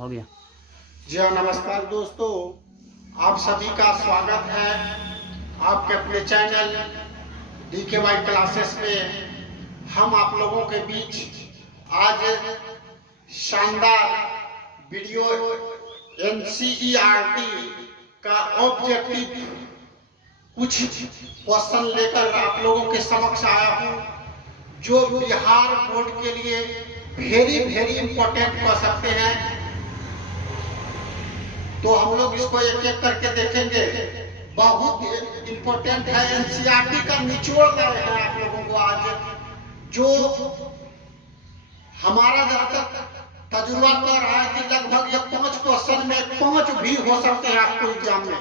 हो गया। जी हाँ, नमस्कार दोस्तों, आप सभी का स्वागत है आपके अपने चैनल DKY क्लासेस में। हम आप लोगों के बीच आज शानदार वीडियो NCERT का ऑब्जेक्टिव कुछ क्वेश्चन लेकर आप लोगों के समक्ष आया हूँ, जो बिहार बोर्ड के लिए वेरी इंपॉर्टेंट कह सकते हैं। तो हम लोग इसको एक एक करके देखेंगे। बहुत इंपॉर्टेंट है, NCERT का निचोड़ लाए हैं आप लोगों को आज, जो हमारा जहां तक तजुर्बा कर रहा है कि लगभग ये 5 क्वेश्चन में 5 भी हो सकते हैं आपको एग्जाम में,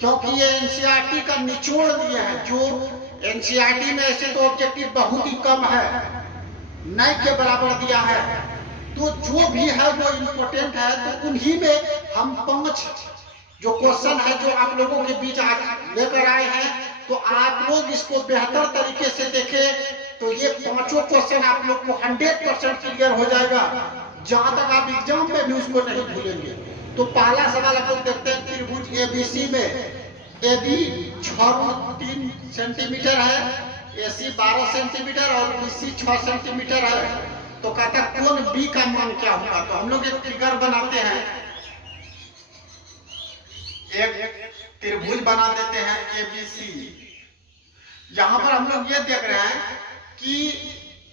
क्योंकि ये NCERT का निचोड़ दिए हैं। जो NCERT में ऐसे तो ऑब्जेक्टिव बहुत ही कम है, नहीं के बराबर दिया है, तो जो भी है वो इम्पोर्टेंट है। तो उन्हीं में हम 5 जो क्वेश्चन है जो आप लोगों के बीच आज लेकर आए हैं, तो आप लोग इसको बेहतर तरीके से देखें तो ये 5 क्वेश्चन आप लोग को 100% क्लियर हो जाएगा, जहां तक आप एग्जाम में भी उसको नहीं भूलेंगे। तो पहला सवाल आप लोग देखते हैं, त्रिभुज ABC में AB 6.3 सेंटीमीटर है, AC 12 सेंटीमीटर और BC 6 सेंटीमीटर है। तो कहता कोण B का मान क्या होगा। तो हम लोग एक फिगर बनाते हैं, एक त्रिभुज बना देते हैं ABC। यहाँ पर हम लोग ये देख रहे हैं कि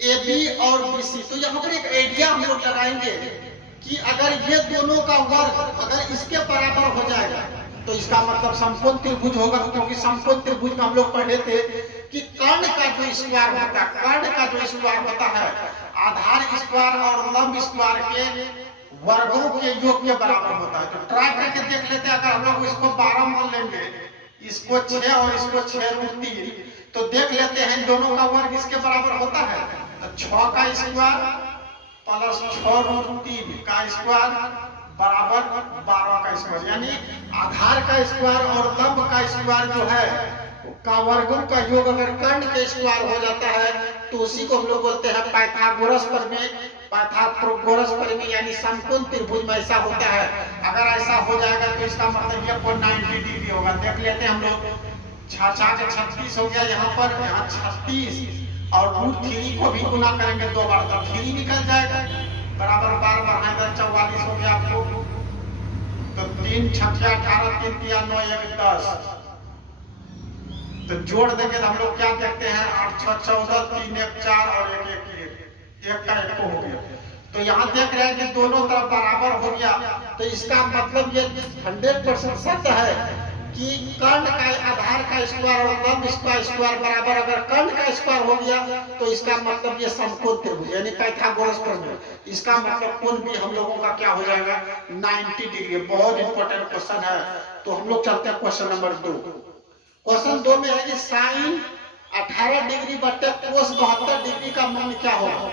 AB और BC, तो यहाँ पर एक आइडिया हम लोग लगाएंगे कि अगर ये दोनों का वर्ग अगर इसके बराबर हो जाएगा तो इसका मतलब समकोण त्रिभुज होगा, क्योंकि समकोण त्रिभुज में हम लोग पढ़े थे कि कर्ण का जो स्क्वायर होता है, कर्ण का जो स्क्वायर होता है आधार स्क्वायर और लंब स्क्वायर के वर्गों के योग के बराबर होता है। तो ट्राई करके देख लेते हैं, अगर हम लोग इसको 12 मान लेंगे, इसको 6 और इसको 6√3, तो देख लेते हैं दोनों का वर्ग इसके बराबर होता है। तो 6 का स्क्वायर प्लस 6√3 का स्क्वायर बराबर 12 का स्क्वायर, यानी आधार का स्क्वायर और लंब का स्क्वायर जो है का वर्गों का योग अगर कर्ण के स्क्वायर हो जाता है तो उसी को हम लोग बोलते हैं पाइथागोरस प्रमेय। पाइथागोरस प्रमेय यानी समकोण त्रिभुज में ऐसा होता है। अगर ऐसा हो जाएगा तो इसका मतलब ये कोण 90 डिग्री होगा। देख लेते हैं हम लोग, 36 हो गया, यहाँ पर यहाँ 36 और √3 को भी गुना करेंगे 2 बार तो 3 निकल जाएगा, बराबर बार बार इधर 44 हो गया आपको। तो 3 6 18 3 3 9 1 10, तो जोड़ देंगे तो हम लोग क्या देखते हैं 8 6 14 3 1 4 और 1 1 1 का 1 हो गया। तो यहाँ देख रहे हैं कि दोनों तरफ बराबर हो गया, तो इसका मतलब ये 100% सत्य है कि कर्ण का आधार का स्क्वायर और लंब का स्क्वायर बराबर, अगर कर्ण का स्क्वायर हो गया तो इसका मतलब ये समकोण त्रिभुज यानी पाइथागोरस प्रमेय। इसका मतलब कोण भी हम लोगों का क्या हो जाएगा 90 डिग्री। बहुत इंपॉर्टेंट क्वेश्चन है। तो हम लोग चलते हैं क्वेश्चन नंबर 2। क्वेश्चन 2 में है कि साइन 18 डिग्री बटे कोस 72 डिग्री का मान क्या होगा।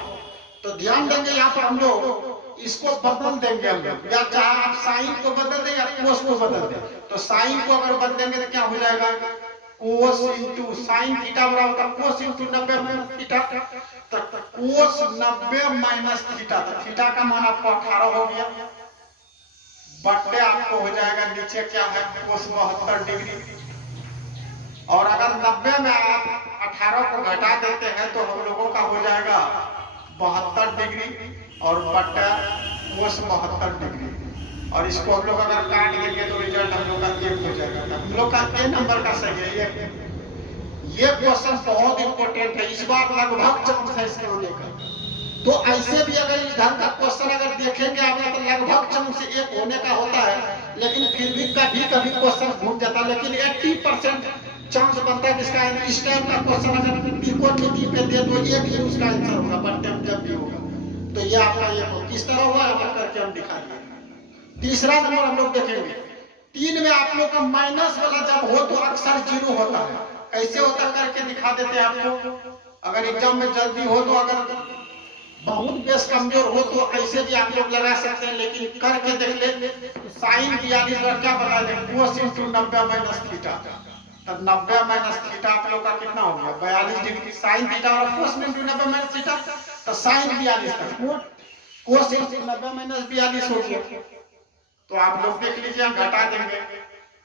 तो ध्यान देंगे यहाँ पर हम लोग इसको बदल देंगे हम लोग, या चाहे आप साइन को बदल दें या कोस को बदल दें। तो साइन को अगर बदलेंगे तो क्या हो जाएगा कोस इंटू साइन थीटा बराबर कोस इंटू 90 माइनस थीटा। तो कोस 90 माइनस थीटा, तो थीटा का मान आपको 18 हो गया, बट्टे आपको हो जाएगा नीचे क्या है कोस 72 डिग्री। और अगर 90 में आप 18 को घटा देते हैं तो हम लोगों का हो जाएगा 72 डिग्री और बट्टा कोस 72 डिग्री। और इसको हम लोग अगर काट देंगे तो रिजल्ट हम लोग का 1 हो जाएगा। हम लोग का A नंबर का सही है। ये क्वेश्चन बहुत इंपॉर्टेंट है, इस बार लगभग चांस है इसके होने का। तो ऐसे भी अगर इस ढंग का क्वेश्चन अगर देखेंगे आप तो लगभग चांस 1 होने का होता है, लेकिन फिर भी कभी क्वेश्चन घूम जाता है। लेकिन 80% चांस बनता है इसका इस टाइप का क्वेश्चन अगर त्रिकोणमिति पे दे तो ये भी उसका आंसर होगा, बट्टे जब भी होगा। तो ये आपका ये किस तरह हुआ है करके हम दिखा दिए। तीसरा नंबर हम लोग देखेंगे, 3 में आप लोग का माइनस वाला जब हो तो अक्सर 0 होता है। कैसे होता करके दिखा देते हैं आपको। अगर एग्जाम में जल्दी हो तो अगर बहुत बेस कमजोर हो तो ऐसे भी आप लोग लगा सकते हैं, लेकिन करके देख ले। तो साइन 42 बार क्या बता दें कोस इंटू 90 माइनस थीटा। तब 90 माइनस थीटा आप लोग का कितना हो गया 42 डिग्री। साइन थीटा और कोस इंटू 90 माइनस थीटा, तो साइन 42 तक कोस 90 माइनस 42 हो गया, तो आप लोग देख लीजिए, हम घटा देंगे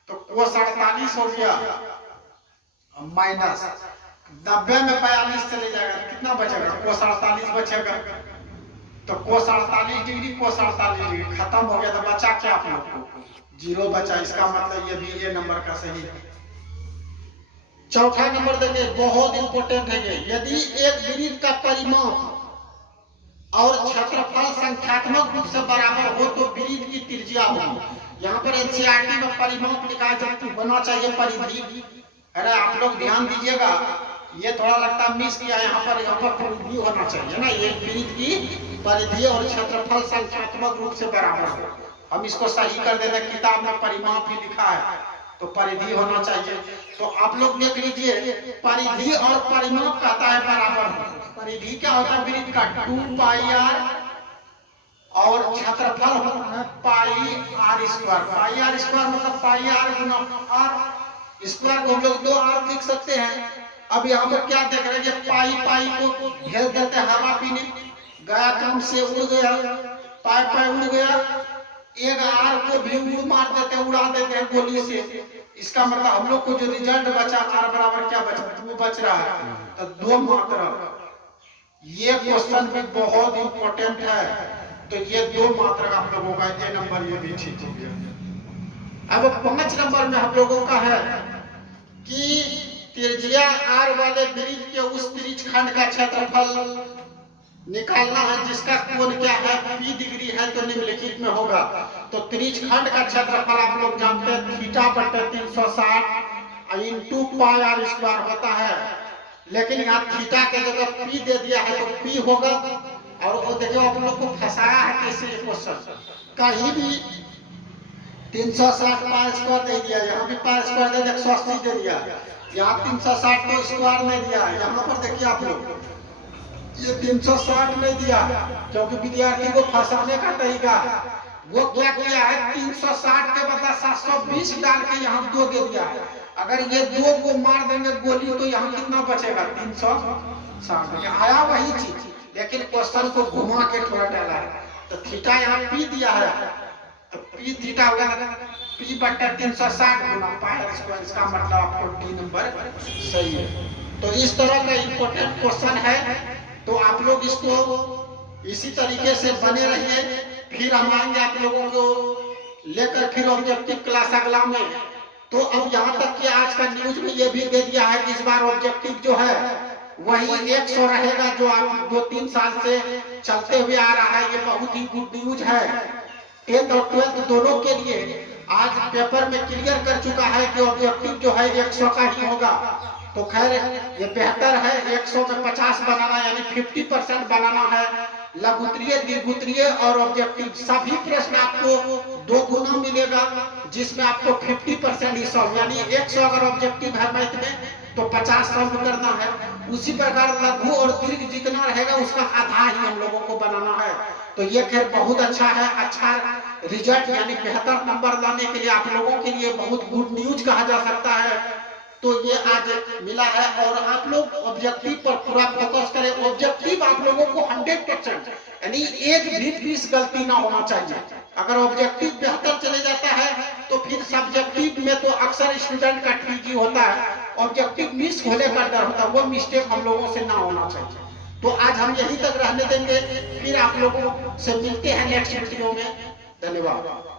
तो कोस 48 हो गया माइनस 90 में 42 चले जाएगा, कितना बचेगा, कोस 48 बचेगा। तो कोस 48 डिग्री, कोस 48 डिग्री खत्म हो गया, तो बचा क्या आप लोग को, 0 बचा। इसका मतलब ये भी ये नंबर का सही है। चौथा नंबर देखिए, बहुत इंपोर्टेंट है ये। यदि एक वृत्त का परिमाप और क्षेत्रफल संख्यात्मक रूप से बराबर हो तो वृत्त की त्रिज्या होगी। यहाँ पर एनसीईआरटी में परिमाप लिखा है, जबकि होना चाहिए परिधि। अरे आप लोग ध्यान दीजिएगा, ये थोड़ा लगता है मिस किया, यहाँ पर परिधि होना चाहिए ना, ये वृत्त की परिधि और क्षेत्रफल संख्यात्मक रूप से बराबर हो। हम इसको सही कर देते, किताब में परिमाप ही लिखा है तो परिधि होना चाहिए। तो आप लोग देख लीजिए, परिधि और परिमाप कहता है बराबर। परिधि क्या होता है, वृत्त का 2 पाई आर, और क्षेत्रफल होता है pi r square. Pi r square मतलब पाई आर गुना आर स्क्वायर को हम लोग 2 आर लिख सकते हैं। अब यहाँ पर क्या देख रहे हैं, पाई पाई को भेज देते हैं हवा पीने, गया काम से उड़ गया, पाई पाई उड़ गया, एक आर को भी उड़ मार देते हैं, उड़ा देते हैं गोली से। इसका मतलब हम लोग को जो रिजल्ट बचा, आर बराबर क्या बचा, 2 बच रहा है, तो 2 मात्रा। ये क्वेश्चन भी बहुत इंपॉर्टेंट है, तो ये 2 मात्रा आप लोगों का ये नंबर ये भी ठीक हो गया। अब 5 नंबर में हम लोगों का है कि त्रिज्या आर वाले वृत्त के उस त्रिज्य खंड का क्षेत्रफल निकालना है जिसका कोण क्या है, p डिग्री है, तो निम्नलिखित में होगा। तो त्रिज्य खंड का क्षेत्रफल आप लोग जानते हैं थीटा बटे 360 इंटू पाई आर स्क्वायर होता है, लेकिन यहाँ थीटा के जगह p दे दिया है तो p होगा। और वो देखिए आप लोग को फंसाया है कैसे, क्वेश्चन कहीं भी 360 पाई स्क्वायर दे दिया, यहाँ भी पाई स्क्वायर दे 180 दे दिया, यहाँ 360 तो स्क्वायर नहीं दिया। यहाँ पर देखिए आप लोग, ये 360 नहीं दिया, क्योंकि विद्यार्थी को फंसाने का तरीका वो क्या किया है, 360 के बदला 720 डाल के यहाँ 2 दे दिया है। अगर ये 2 को मार देंगे गोली तो यहाँ कितना बचेगा, 360। आया वही चीज, लेकिन क्वेश्चन को घुमा के थोड़ा डाला है। तो थीटा यहाँ p दिया है, तो p थीटा होगा p बटे 360 गुना पाई स्क्वायर, इसका मतलब आपको डी नंबर सही है। तो इस तरह का इंपॉर्टेंट क्वेश्चन है, तो आप लोग इसको इसी तरीके से बने रहिए। फिर हम आएंगे आप लोगों को लेकर फिर ऑब्जेक्टिव क्लास अगला में। तो अब यहाँ तक कि आज का न्यूज में ये भी दे दिया है कि इस बार ऑब्जेक्टिव जो है वही 100 रहेगा, जो आप 2-3 साल से चलते हुए आ रहा है। ये बहुत ही गुड न्यूज है 10th और 12th दोनों के लिए। आज पेपर में क्लियर कर चुका है कि ऑब्जेक्टिव जो है 100 का ही होगा। तो खैर ये बेहतर है, 100 में 50 बनाना, यानी 50% बनाना है। लघुत्तरीय, दीर्घोत्तरीय और ऑब्जेक्टिव सभी प्रश्न आपको 2 गुना मिलेगा, जिसमें आपको 50% ही सॉल्व, यानी 100 अगर ऑब्जेक्टिव है मैथ में तो 50 सॉल्व करना है। उसी प्रकार लघु और दीर्घ जितना रहेगा उसका आधा ही हम लोगों को बनाना है। तो ये खैर बहुत अच्छा है, अच्छा रिजल्ट यानी बेहतर नंबर लाने के लिए आप लोगों के लिए बहुत गुड न्यूज कहा जा सकता है। तो ये आज मिला है, और आप लोग ऑब्जेक्टिव पर पूरा फोकस करें। ऑब्जेक्टिव आप लोगों को 100% यानी एक भी पीस गलती ना होना चाहिए। अगर ऑब्जेक्टिव बेहतर चले जाता है तो फिर सब्जेक्टिव में तो अक्सर स्टूडेंट का ठीक ही होता है, ऑब्जेक्टिव मिस होने का डर होता है, वो मिस्टेक हम लोगों से ना होना चाहिए। तो आज हम यहीं तक रहने देंगे, फिर आप लोगों से मिलते हैं नेक्स्ट वीडियो में। धन्यवाद।